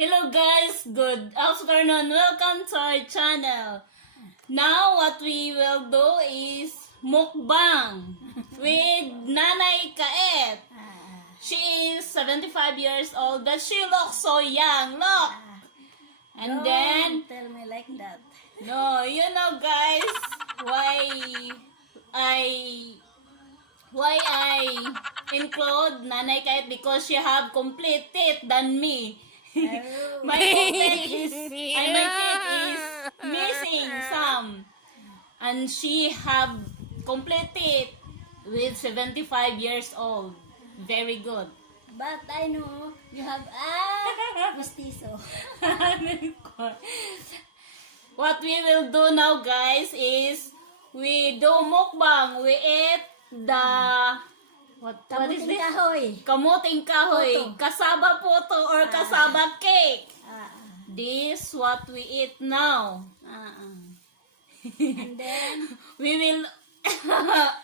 Hello guys, good afternoon. Welcome to our channel. Now what we will do is mukbang with Nanay Kaet. She is 75 years old, but she looks so young. Look. And then tell me like that. no, you know guys, why I include Nanay Kaet, because she have complete teeth than me. Oh. My teeth is missing some, and she have complete teeth with 75 years old. Very good. But I know you have mestizo. What we will do now guys is we do mukbang. We eat the what is Kamuting this? kahoy. Kamuting kahoy, Puto. cassava puto or cassava cake. Ah, This what we eat now. And then We will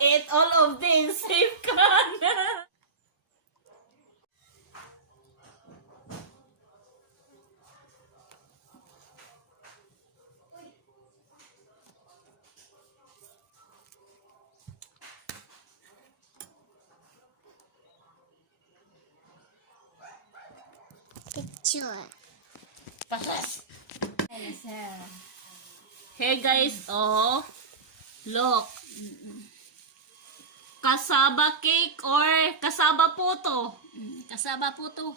eat all of this if can. Picture. Patas. sir. Hey guys, oh, look. Cassava cake or cassava puto. Cassava puto.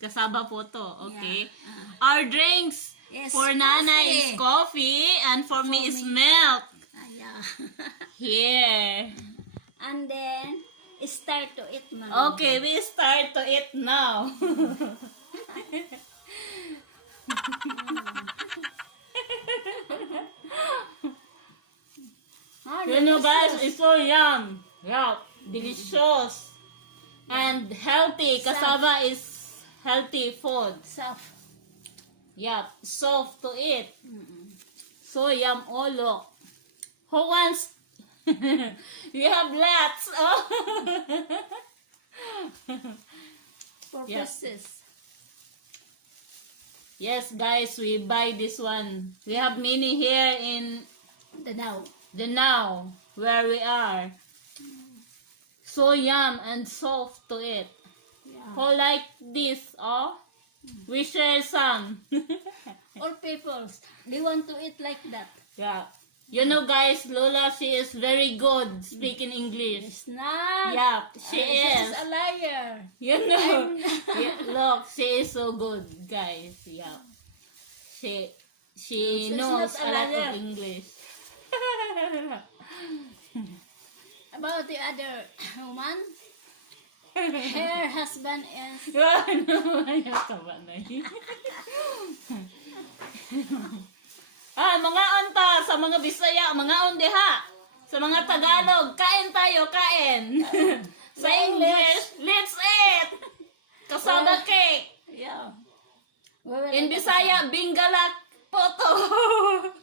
Cassava puto, okay. Yeah. Our drinks Yes, for Nana is coffee and for me is milk. Yeah. Here. And then start to eat now. Okay, we start to eat now. You know guys, it's so yum. Yeah, delicious. And healthy. Cassava is healthy food. Soft. Yeah, soft to eat. So yum. Oh look. Who wants? You have lots. Oh. For Yeah. pieces. Yes guys, we buy this one. We have many here in The now. the now where we are. So yum and soft to eat. Yeah. Who like this? Oh, we share some. All peoples, they want to eat like that. Yeah. You know guys, Lola, she is very good speaking English. It's not. Yeah, she She's is. a liar. You know. Yeah, look, she is so good, guys. Yeah. She She's knows not a a lot liar. of English. About the other woman, her husband is Mga onta sa mga Bisaya, mga ondeha. Sa mga Tagalog, kain tayo, kain. Sa English, let's eat. Cassava cake. yeah. In Bisaya, bingalak poto.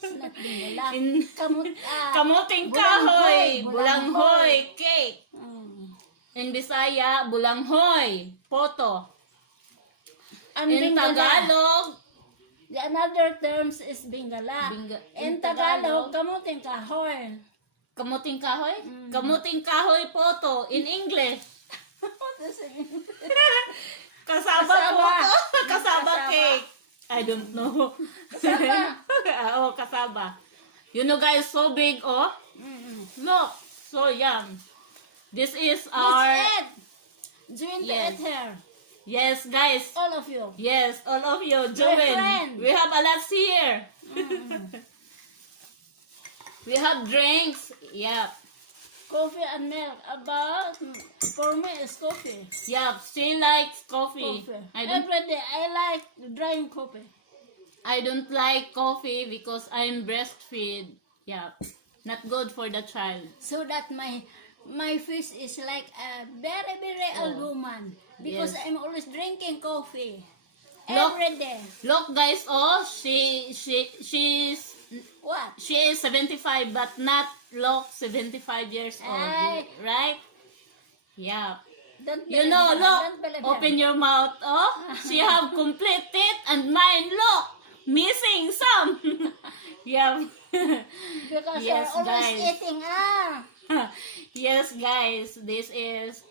It's not bingala. In kamuting bulanghoy, kahoy, bulanghoy cake. Mm. In Bisaya, bulanghoy, poto. And In bingala. Tagalog, The another terms is bingala. In In Tagalog, kamuting kahoy. kamuting kahoy? Kamuting kahoy poto. In English, What is it? cassava Cassava. poto. Cassava Cassava. cake. I don't know. Cassava. Oh, cassava. You know guys, so big, oh. Look, so yum. This is our... Let's eat. Join to Yes. eat here. Yes, guys. All of you. Yes, all of you, friend. join. We have a lot here. We have drinks. Yeah. Coffee and milk. About, for me, is coffee. Yeah, she likes coffee. Coffee. I don't Every day, I like drinking coffee. I don't like coffee because I'm breastfeed. Yeah. Not good for the child. So that my face is like a very, very old woman. Because Yes. I'm always drinking coffee. Look. Every day. Look guys, oh, she's What? she is 75 but not look 75 years old, Ay. right? Yeah. Don't You believe know, her. look, Don't believe her. open your mouth, oh. She have complete teeth and mine, look, missing some. Yeah. Because Yes, you're always guys. eating, Yes, guys, this is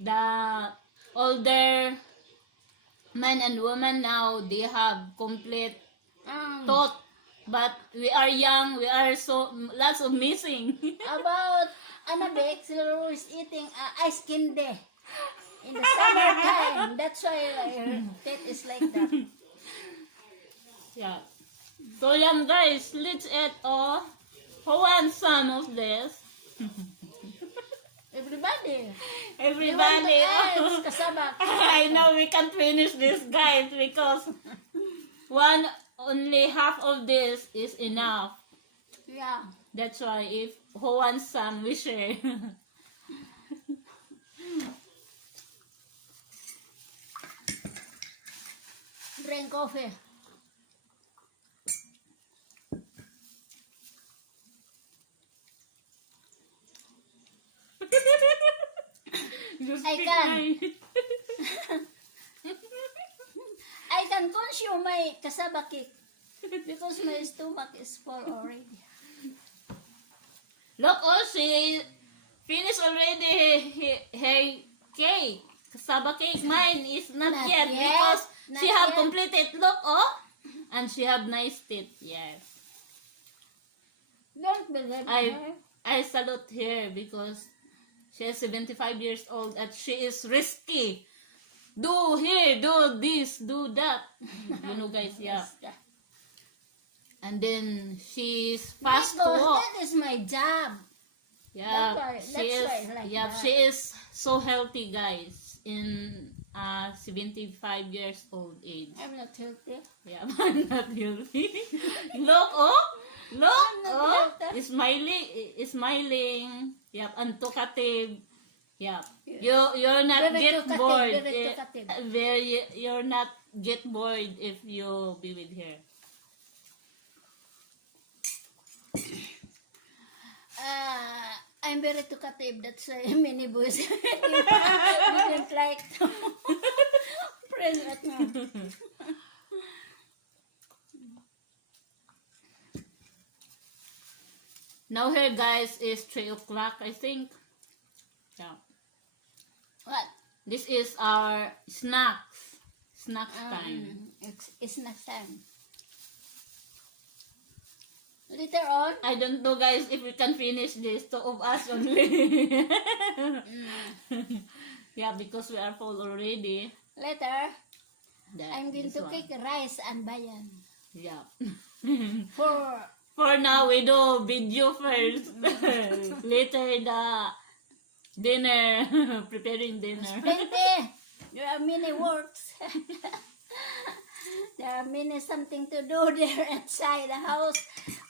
the older men and women now. They have complete thought, but we are young. We are so lots of missing. About Annabek, she's always eating ice candy in the summertime. That's why her teeth is like that. Yeah. So young guys, let's eat. Oh, who wants some of this? Everybody. Everybody. You want to Cassava. I know we can't finish this, guys, because only half of this is enough. Yeah. That's why if who wants some, we share. Drink coffee. Just I pick can. mine. I can consume my cassava cake because my stomach is full already. Look, oh, she finished already her cake. Cassava cake. Mine is not, Not yet, yet. because Not she have yet. completed. Look, oh, and she have nice teeth. Yes, Don't believe I her. I salute her because she is 75 years old and she is risky. Do here, do this, do that. You know, guys, yeah. And then she's fast to Because walk. that is my job. Yeah, That's she is. why I like Yeah, that. she is so healthy, guys. In 75 years old age. I'm not healthy. Yeah, I'm not healthy. Look, oh, look, I'm not oh, healthy. smiling. Yep, and talkative. Yep. Yes. You're not Very get talkative, bored. very talkative. You're not get bored if you be with her. I'm very talkative. That's why many boys didn't like to friends at home. Now here, guys, is 3 o'clock, I think. Yeah. What? This is our snacks. Snacks time. It's not time. Later on, I don't know, guys, if we can finish this. Two of us only. Yeah, because we are full already. later, That, I'm going this to one. cook rice and bayan. Yeah. For For now, we do video first. Later, the dinner. Preparing dinner. plenty. There are many works. There are many something to do there outside the house.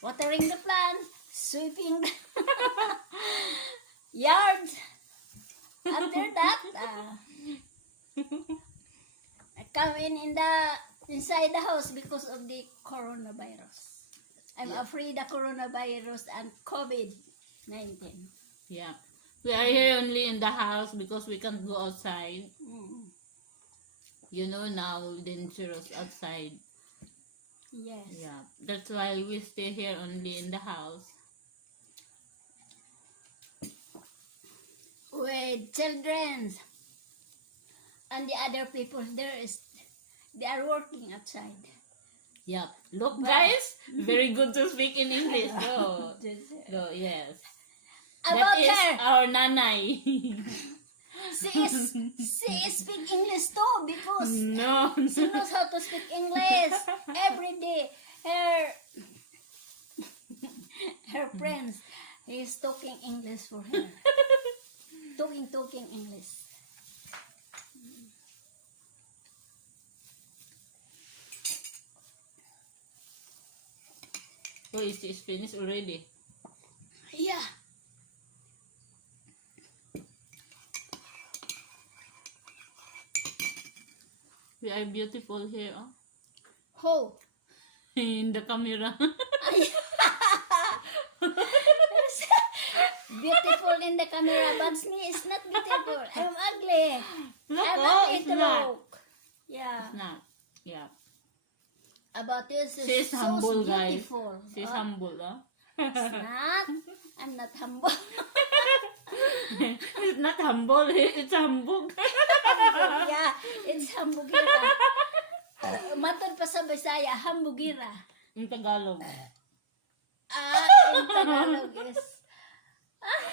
Watering the plants, sweeping the yards. After that, I come in the inside the house because of the coronavirus. I'm afraid the coronavirus and COVID-19. Yeah. We are here only in the house because we can't go outside. You know now, dangerous outside. Yes. Yeah. That's why we stay here only in the house. With children and the other people they are working outside. Yep. Look, guys, very good to speak in English. Go. Go, yes. About That is her, our nanay. she speak English too because No. she knows how to speak English every day. Her friends is talking English for her. talking English. Oh, it's finished already. Yeah. We are beautiful here, oh. Ho. In the camera. beautiful in the camera, but me is not beautiful. I'm ugly. Look, I'm oh, ugly it's to not. look. Yeah. It's not. Yeah. About this is She's so humble, guys. beautiful. She's Oh, humble, huh? it's not. I'm not humble. It's not humble. It's humbug. Yeah, it's hambugira. Matod pa sa Bisaya, hambugira. In Tagalog. In Tagalog is...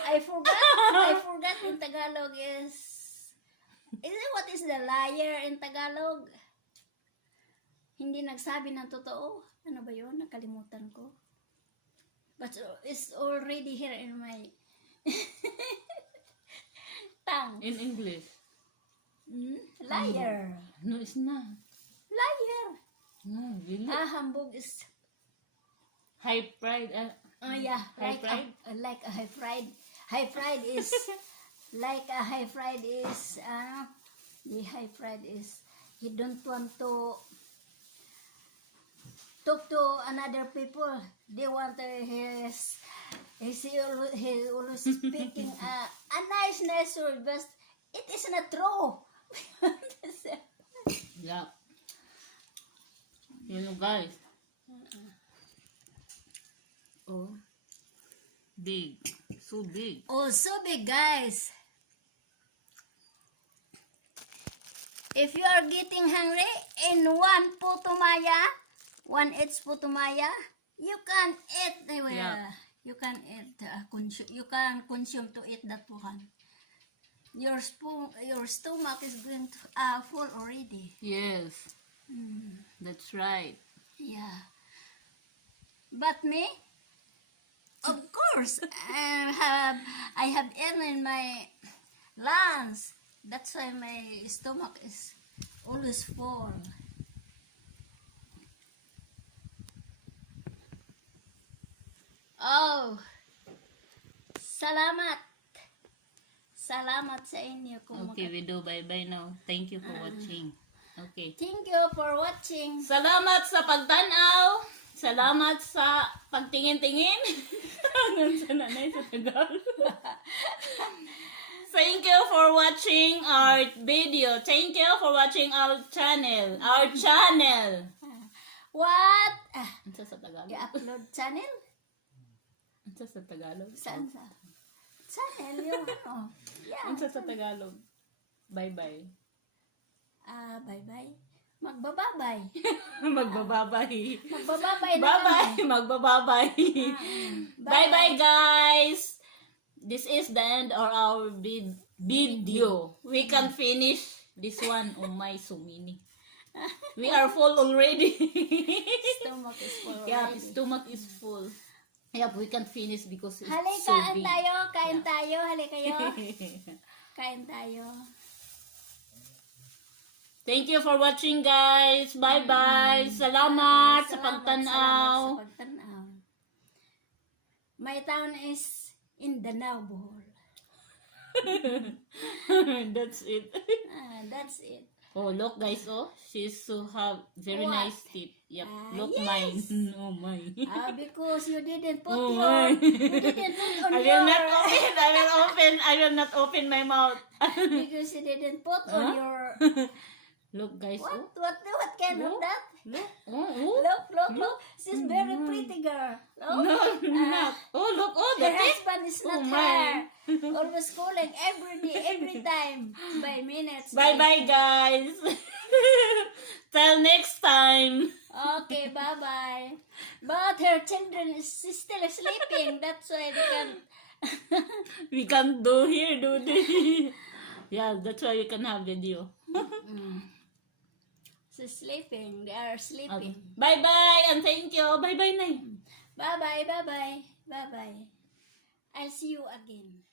I forgot in Tagalog is... What is the liar in Tagalog? Hindi nagsabi ng totoo. Ano ba yun? Nakalimutan ko. But it's already here in my tongue. In English. Liar. No, it's not. Liar. No, really. Hambog is... High pride. Yeah, High pride? like a high pride. High pride is... like a high pride is... the high pride is... He don't want to... talk to another people. They want he's always speaking a nice word, but it is not true. Yeah. You know, guys. Oh. Big. So big. Oh, so big, guys. If you are getting hungry in one putumaya, it's putumaya, you can eat. Yeah. You can eat. You can consume to eat that one. Your stomach is going to full already. Yes. That's right. Yeah. But me, of course, I have air in my lungs. That's why my stomach is always full. Oh, salamat. Salamat sa inyo. Okay, we do bye-bye now. Thank you for watching. Okay. Thank you for watching. Salamat sa pagtanaw. Salamat sa pagtingin-tingin. Hanggang sa nanay sa Tagalog. Thank you for watching our video. Thank you for watching our channel. Our channel. What? Ano sa Tagalog? I-upload channel? Ano sa Tagalog? Saan sa? Channel yung ano? Yeah. Ano sa Tagalog? Bye-bye. Bye-bye. Magbababay. Magbababay. Magbababay na Bye-bye. kami. Magbababay. Bye-bye, guys. This is the end of our video. We can finish this one. Oh my, so many. We are full already. Stomach is full Yeah, already. stomach is full. Yeah, we can finish because it's Halika, so big. tayo. Kain tayo. Halika kayo. Kain tayo. Thank you for watching, guys. Bye-bye. Salamat sa pagtanaw. Salamat sa pagtanaw. My town is in Danao, Bohol. That's it. That's it. Oh, look, guys. Oh, she's so have very What? nice teeth. Yep. Look, Yes. mine. Oh my. Because you didn't put Oh your... my. You didn't put on I will your... not open. I will not open my mouth. Because you didn't put on Huh? your... Look, guys. What? Oh, What kind of Look. that? look. Oh, Look. She's very pretty girl. oh. No, not. Oh, look. Oh, Her the teeth. husband is Oh, not my. her. Always calling every day, every time. By minutes. Bye-bye, guys. Till next time. Okay, bye-bye. But her children is still sleeping. That's why they can... We can't do here, do this. Yeah, that's why you can have video. She's sleeping. They are sleeping. Bye-bye and thank you. Bye-bye, Nay. Bye-bye, bye-bye, bye-bye. I'll see you again.